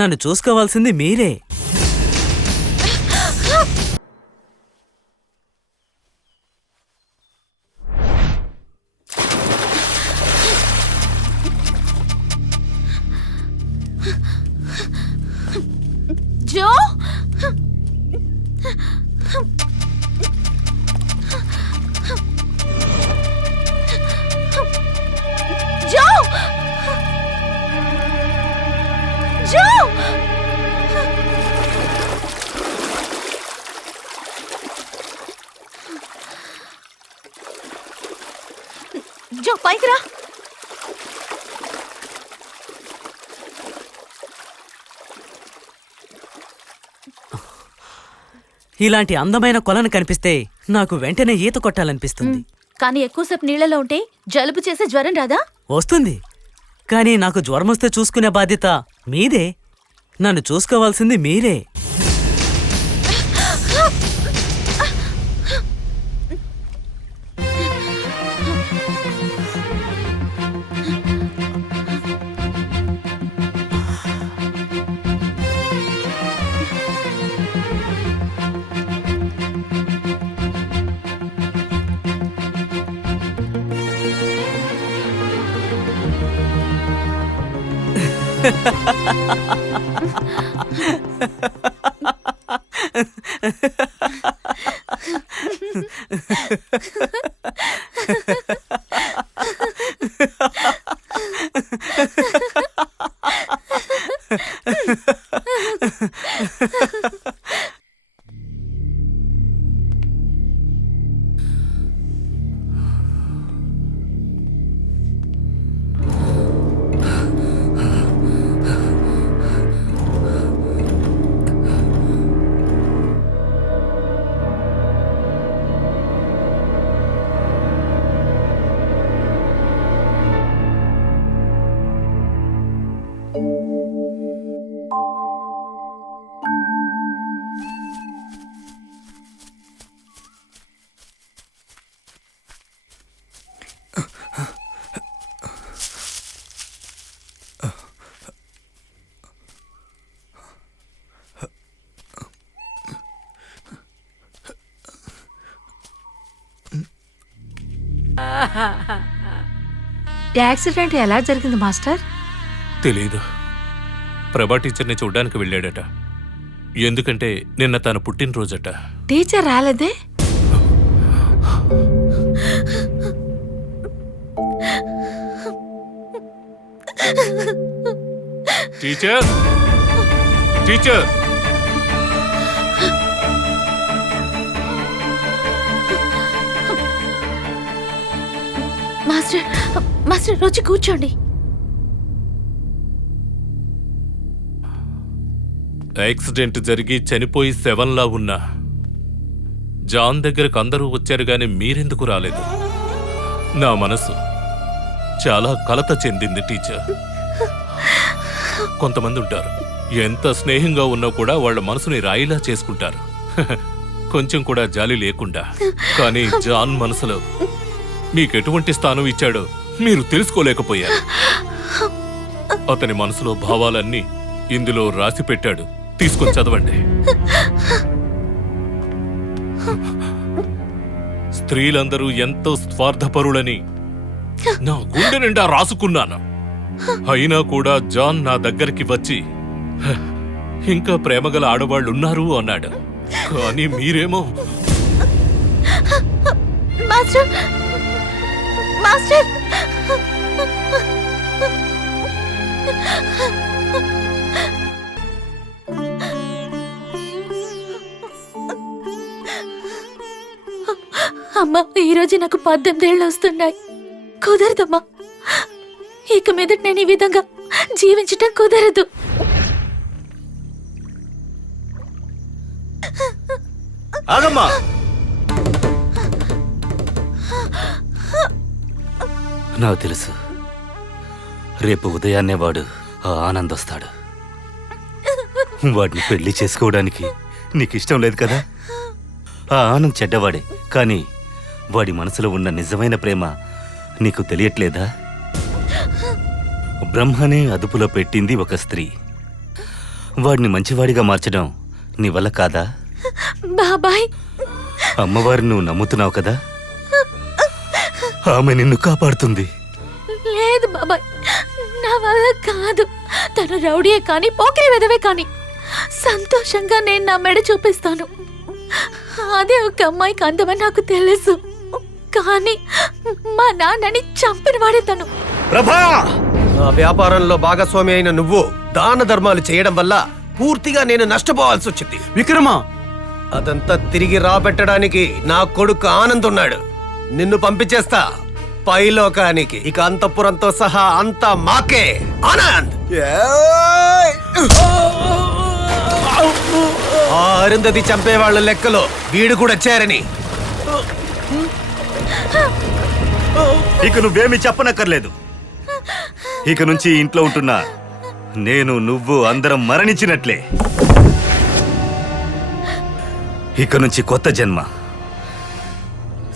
నన్ను చూసుకోవాల్సింది మీరే. జో జో జో జో పైకి రా. ఇలాంటి అందమైన కొలను కనిపిస్తే నాకు వెంటనే ఈత కొట్టాలనిపిస్తుంది. కానీ ఎక్కువసేపు నీళ్లలో ఉంటే జలుబు చేసే జ్వరం రాదా? వస్తుంది, కానీ నాకు జ్వరం వస్తే చూసుకునే బాధ్యత మీదే. నన్ను చూసుకోవాల్సింది మీరే. యాక్సిడెంట్ ఎలా జరిగింది మాస్టర్? తెలీదు. ప్రభా టీచర్ని చూడ్డానికి వెళ్ళాడట. ఎందుకంటే నిన్న తన పుట్టినరోజట. టీచర్ రాలేదే? టీచర్, టీచర్, మాస్టర్ మాస్టర్ వచ్చి కూర్చోండి. యాక్సిడెంట్ జరిగి చనిపోయి శవంలా ఉన్నా జాన్ దగ్గరకు అందరూ వచ్చారు గాని మీరెందుకు రాలేదు? నా మనసు చాలా కలత చెందింది టీచర్. కొంతమంది ఉంటారు, ఎంత స్నేహంగా ఉన్నా కూడా వాళ్ళ మనసుని రాయిలా చేసుకుంటారు, కొంచెం కూడా జాలి లేకుండా. కానీ జాన్ మనసులో మీకెటువంటి స్థానం ఇచ్చాడో మీరు తెలుసుకోలేకపోయారు. అతని మనసులో భావాలన్నీ ఇందులో రాసి పెట్టాడు. తీసుకొని చదవండి. స్త్రీలందరూ ఎంతో స్వార్థపరులని నా గుండె నిండా రాసుకున్నాను. అయినా కూడా జాన్ నా దగ్గరికి వచ్చి ఇంకా ప్రేమగల ఆడవాళ్ళున్నారు అన్నాడు. కానీ మీరేమో మాస్టర్ మాస్టర్ అమ్మా, ఈరోజు నాకు 18 ఏళ్ళు వస్తున్నాయి. కుదరదమ్మా, ఇక మీదట నేను ఈ విధంగా జీవించటం కుదరదు. ఆగమ్మా, నాకు తెలుసు రేపు ఉదయాన్నే వాడు ఆ ఆనంద్ వస్తాడు. వాడిని పెళ్లి చేసుకోవడానికి నీకు ఇష్టం లేదు కదా? ఆ ఆనంద్ చెడ్డవాడే, కానీ వాడి మనసులో ఉన్న నిజమైన ప్రేమ నీకు తెలియట్లేదా? బ్రహ్మనే అదుపులో పెట్టింది ఒక స్త్రీ. వాడిని మంచివాడిగా మార్చడం నీ వల్ల కాదా? బాబాయ్, అమ్మవారిని నువ్వు నమ్ముతున్నావు కదా, ఆమె నిన్ను కాపాడుతుంది. లేదు బాబాయ్, నా వల్ల కాదు. తను రౌడీయే కానీ పోకిరి వెదవే కానీ సంతోషంగా నేను నా మెడ చూపిస్తాను. అదే ఒక అమ్మాయికి అందమని నాకు తెలుసు. కానీ మా నాన్నని చంపిన వాడే తను. ప్రభా! నా వ్యాపారంలో భాగస్వామి అయిన నువ్వు దాన ధర్మాలు చేయడం వల్ల పూర్తిగా నేను నష్టపోవాల్సి వచ్చింది. విక్రమా, అదంతా తిరిగి రాబెట్టడానికి నా కొడుకు ఆనంద్ ఉన్నాడు. నిన్ను పంపించేస్తా పైలోకానికి. ఇక అంతఃపురంతో సహా అంతా మాకే. ఆనంద్! ఆ అరుంధతి చంపేవాళ్ళ లెక్కలో వీడు కూడా చేరని. ఇక నువ్వేమి చెప్పనక్కర్లేదు. ఇక నుంచి ఇంట్లో ఉంటున్నా నేను, నువ్వు అందరం మరణించినట్లే. ఇక నుంచి కొత్త జన్మ,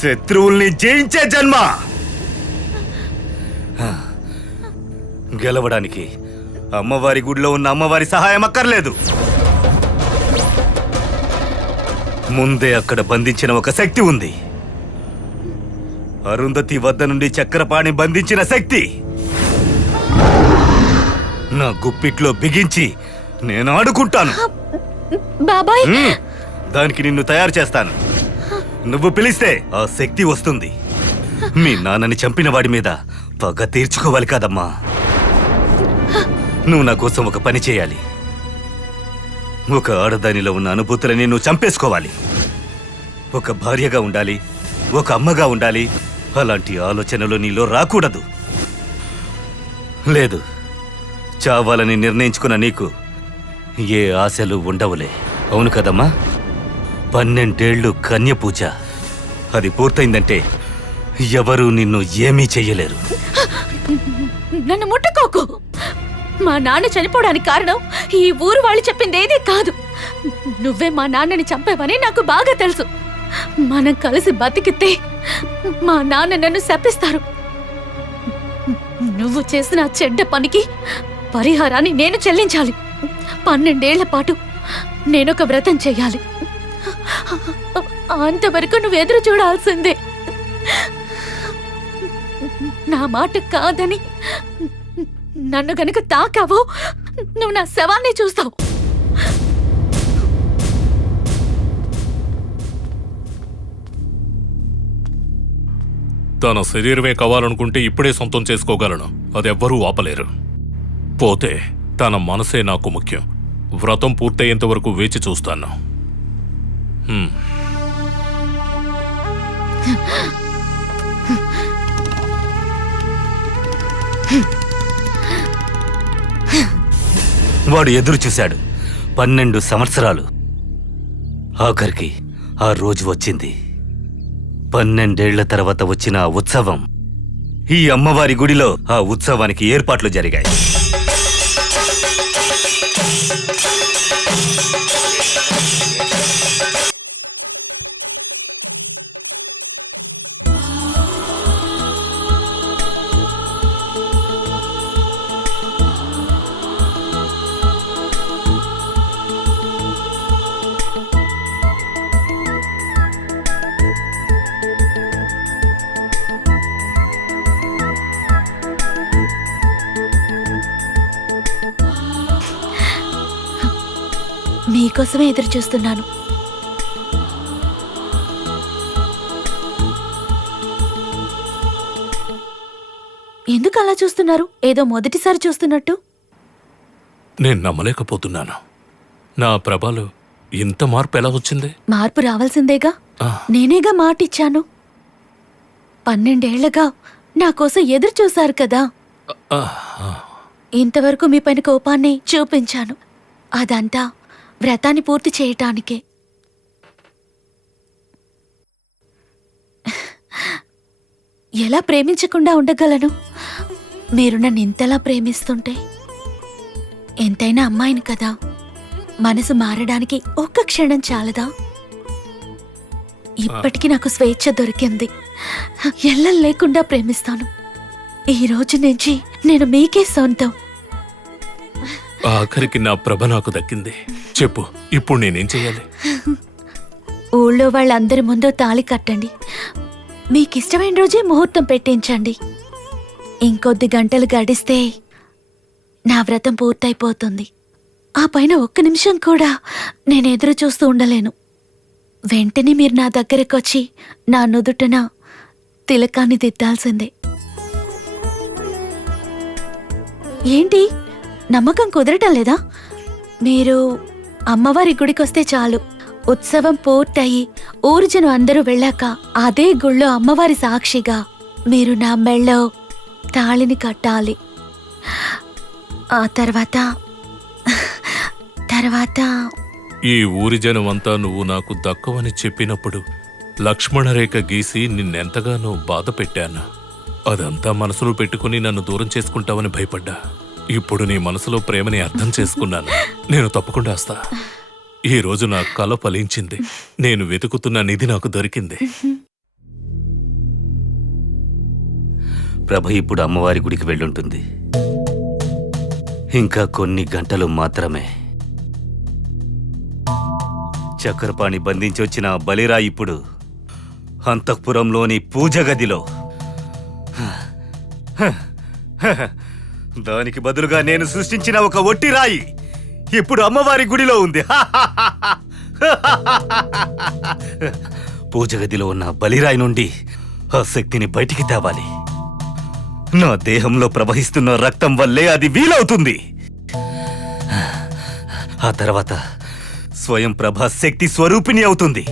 శత్రువుల్ని జయించే జన్మ. గెలవడానికి అమ్మవారి గుడిలో ఉన్న అమ్మవారి సహాయం అక్కర్లేదు. ముందే అక్కడ బంధించిన ఒక శక్తి ఉంది. అరుంధతి వద్ద నుండి చక్రపాణి బంధించిన శక్తి నా గుప్పిట్లో బిగించి నేను ఆడుకుంటాను. బాబాయ్, దానికి నిన్ను తయారు చేస్తాను. నువ్వు పిలిస్తే ఆ శక్తి వస్తుంది. మీ నాన్నని చంపిన వాడి మీద పగ తీర్చుకోవాలి కదమ్మా. నువ్వు నా కోసం ఒక పని చేయాలి. ఒక ఆడదానిలో ఉన్న అనుభూతులని నువ్వు చంపేసుకోవాలి. ఒక భార్యగా ఉండాలి, ఒక అమ్మగా ఉండాలి. అలాంటి ఆలోచనలు నీలో రాకూడదు. లేదు, చావాలని నిర్ణయించుకున్న నీకు ఏ ఆశలు ఉండవులే. అవును కదమ్మా? 12 ఏళ్ళు కన్య పూజ, అది పూర్తయిందంటే ఎవరూ నిన్ను ఏమీ చెయ్యలేరు. నన్ను ముట్టుకోకు. మా నాన్న చనిపోవడానికి కారణం ఈ ఊరు వాళ్ళు చెప్పిందేదీ కాదు. నువ్వే మా నాన్నని చంపావని నాకు బాగా తెలుసు. మనం కలిసి బతికితే మా నాన్న నన్ను శపిస్తారు. నువ్వు చేసిన ఆ చెడ్డ పనికి పరిహారాన్ని నేను చెల్లించాలి. 12 ఏళ్ల పాటు నేనొక వ్రతం చెయ్యాలి. అంతవరకు నువ్వు ఎదురు చూడాల్సిందే. నా మాట కాదని నన్ను గనుక తాకావో నువ్వు నా శవాన్ని చూస్తావు. తన శరీరమే కావాలనుకుంటే ఇప్పుడే సొంతం చేసుకోగలను. అదెవ్వరూ ఆపలేరు. పోతే తన మనసే నాకు ముఖ్యం. వ్రతం పూర్తయ్యేంత వరకు వేచి చూస్తాను. వాడు ఎదురు చూశాడు 12 సంవత్సరాలు. ఆఖరికి ఆ రోజు వచ్చింది. 12 ఏళ్ల తర్వాత వచ్చిన ఆ ఉత్సవం. ఈ అమ్మవారి గుడిలో ఆ ఉత్సవానికి ఏర్పాట్లు జరిగాయి. మీకోసమే ఎదురు చూస్తున్నాను. ఎందుకు అలా చూస్తున్నారు? ఏదో మొదటిసారి చూస్తున్నట్టు. నేను నమ్మలేకపోతున్నాను. నా ప్రభలో ఇంత మార్పు ఎలా వచ్చింది? మార్పు రావాల్సిందేగా. ఆ. నేనేగా మాటిచ్చాను. 12 ఏళ్లగా నా కోసం ఎదురు చూశారు కదా. ఆ, ఆ. ఇంతవరకు మీ పైన కోపాన్ని చూపించాను. అదంతా వ్రతాన్ని పూర్తి చేయటానికే. ఎలా ప్రేమించకుండా ఉండగలను? మీరు నన్ను ఇంతలా ప్రేమిస్తుంటే. ఎంతైనా అమ్మాయిని కదా, మనసు మారడానికి ఒక్క క్షణం చాలదా? ఇప్పటికీ నాకు స్వేచ్ఛ దొరికింది. ఎల్లలు లేకుండా ప్రేమిస్తాను. ఈ రోజు నుంచి నేను మీకే సొంతం. ఆఖరికి నా ప్రభ నాకు దక్కింది. చెప్పు, ఇప్పుడు నేనేం చెయ్యాలి? ఊళ్ళో వాళ్ళందరి ముందు తాళి కట్టండి. మీకిష్టమైన రోజే ముహూర్తం పెట్టించండి. ఇంకొద్ది గంటలు గడిస్తే నా వ్రతం పూర్తయిపోతుంది. ఆ పైన ఒక్క నిమిషం కూడా నేను ఎదురు చూస్తూ ఉండలేను. వెంటనే మీరు నా దగ్గరకొచ్చి నా నుదుటన తిలకాన్ని దిద్దాల్సిందే. ఏంటి, నమ్మకం కుదరటం లేదా? మీరు అమ్మవారి గుడికొస్తే చాలు. ఉత్సవం పూర్తయి ఊరు జనం అందరూ వెళ్ళాక అదే గుళ్ళో అమ్మవారి సాక్షిగా మీరు నా మెళ్ళో తాళిని కట్టాలి. ఆ తర్వాత ఈ ఊరి జనమంతా నువ్వు నాకు దక్కవని చెప్పినప్పుడు లక్ష్మణరేఖ గీసి నిన్నెంతగానో బాధ పెట్టాను. అదంతా మనసులో పెట్టుకుని నన్ను దూరం చేసుకుంటావని భయపడ్డా. ఇప్పుడు నీ మనసులో ప్రేమని అర్థం చేసుకున్నాను. నేను తప్పకుండా వస్తా. ఈ రోజు నా కల ఫలించింది. నేను వెతుకుతున్న నిధి నాకు దొరికింది. ప్రభ ఇప్పుడు అమ్మవారి గుడికి వెళ్ళుంటుంది. ఇంకా కొన్ని గంటలు మాత్రమే. చక్రపాణి బంధించి వచ్చిన బలిరా ఇప్పుడు అంతఃపురంలోని పూజ గదిలో. దానికి బదులుగా నేను సృష్టించిన ఒక ఒట్టి రాయి ఇప్పుడు అమ్మవారి గుడిలో ఉంది. పూజ గదిలో ఉన్న బలిరాయి నుండి ఆ శక్తిని బయటికి తేవాలి. నా దేహంలో ప్రవహిస్తున్న రక్తం వల్లే అది వీలవుతుంది. ఆ తర్వాత స్వయం ప్రభ శక్తి స్వరూపిణి అవుతుంది.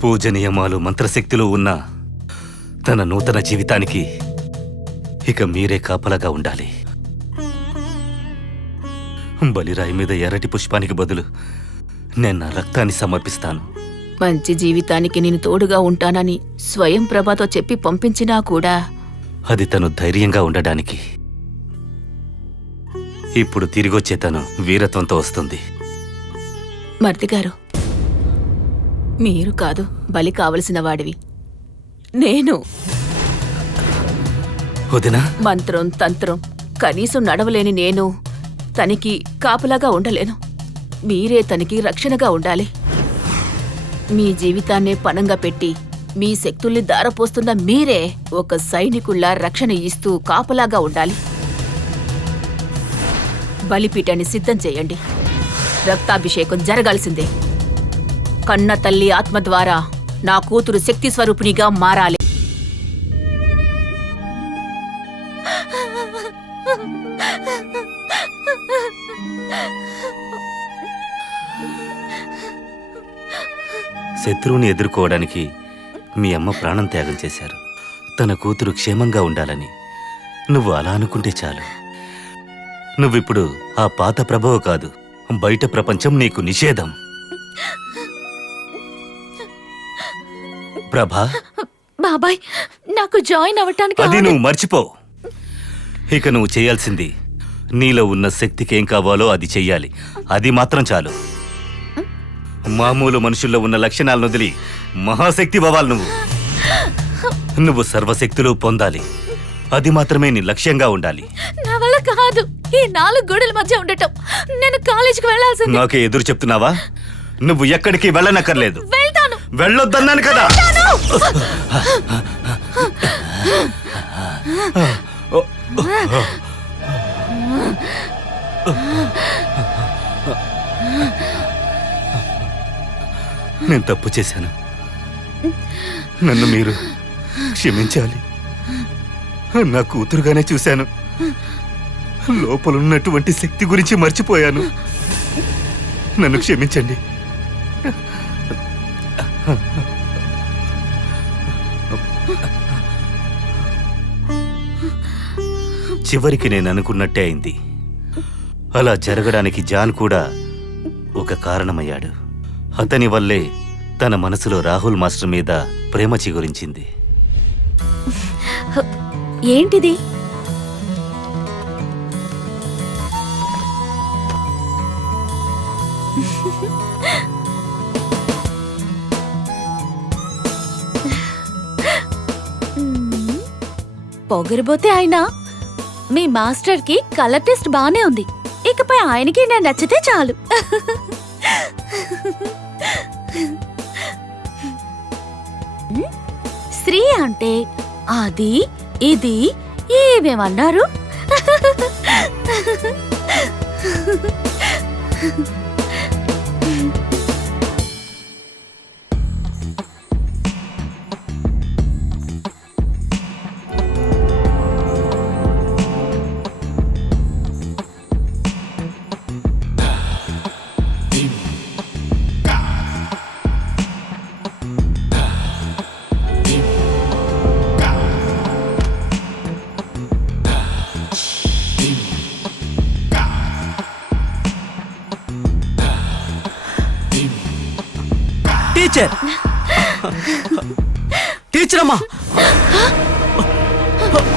పూజ నియమాలు మంత్రశక్తులు ఉన్న తన నూతన జీవితానికి ఇక మీరే కాపలాగా ఉండాలి. బలిరాయి మీద ఎర్రటి పుష్పానికి బదులు నేను నా రక్తాన్ని సమర్పిస్తాను. మంచి జీవితానికి నేను తోడుగా ఉంటానని స్వయం ప్రభతో చెప్పి పంపించినా కూడా అది తను ధైర్యంగా ఉండడానికి. ఇప్పుడు తిరిగొచ్చే తను వీరత్వంతో వస్తుంది. మర్దిగారు, మీరు కాదు బలి కావలసిన వాడివి, నేను. వదినా, మంత్రం తంత్రం కనీసం నడవలేని నేను తనకి కాపలాగా ఉండలేను. మీరే తనకి రక్షణగా ఉండాలి. మీ జీవితాన్నే పణంగా పెట్టి మీ శక్తుల్ని దారపోస్తున్న మీరే ఒక సైనికుల్లా రక్షణ ఇస్తూ కాపలాగా ఉండాలి. బలిపీఠాన్ని సిద్ధం చేయండి. రక్తాభిషేకం జరగాల్సిందే. కన్న తల్లి ఆత్మ ద్వారా నా కూతురు శక్తి స్వరూపిణిగా మారాలి. శత్రువుని ఎదుర్కోవడానికి మీ అమ్మ ప్రాణం త్యాగం చేశారు. తన కూతురు క్షేమంగా ఉండాలని నువ్వు అలా అనుకుంటే చాలు. నువ్విప్పుడు ఆ పాత ప్రభావ కాదు, బయట ప్రపంచం నీకు నిషేధం. ప్రభా, బాబాయ్, నాకు జాయిన్ అవ్వటానికి అది నువ్వు మర్చిపో. ఇక నువ్వు చేయాల్సింది నీలో ఉన్న శక్తికి ఏం కావాలో అది చెయ్యాలి. అది మాత్రం చాలు. మామూలు మనుషుల్లో ఉన్న లక్షణాలను వదిలి మహాశక్తి అవ్వాలి. నువ్వు సర్వశక్తులు పొందాలి. అది మాత్రమే నీ లక్ష్యంగా ఉండాలి. నా వల్ల కాదు ఈ 4 గోడల మధ్య ఉండటం. నేను కాలేజీకి వెళ్ళాల్సింది. నాకే ఎదురు చెప్తున్నావా? నువ్వు ఎక్కడికి వెళ్ళనక్కర్లేదు. వెళ్తాను. వెళ్ళొద్దన్నాను కదా. నేను తప్పు చేశాను. నన్ను మీరు క్షమించాలి. నా కూతురుగానే చూశాను. లోపలున్నటువంటి శక్తి గురించి మర్చిపోయాను. నన్ను క్షమించండి. చివరికి నేను అనుకున్నట్టే అయింది. అలా జరగడానికి జాన్ కూడా ఒక కారణమయ్యాడు. అతని వల్లే తన మనసులో రాహుల్ మాస్టర్ మీద ప్రేమ చిగురించింది. ఏంటిది? పొగరబోతే ఆయన మీ మాస్టర్ కి కలర్ టెస్ట్ బానే ఉంది. ఇకపై ఆయనకి నేను నచ్చితే చాలు. శ్రీ అంటే అది ఇది ఏమేమన్నారు? టీచర్ టీచర్ అమ్మా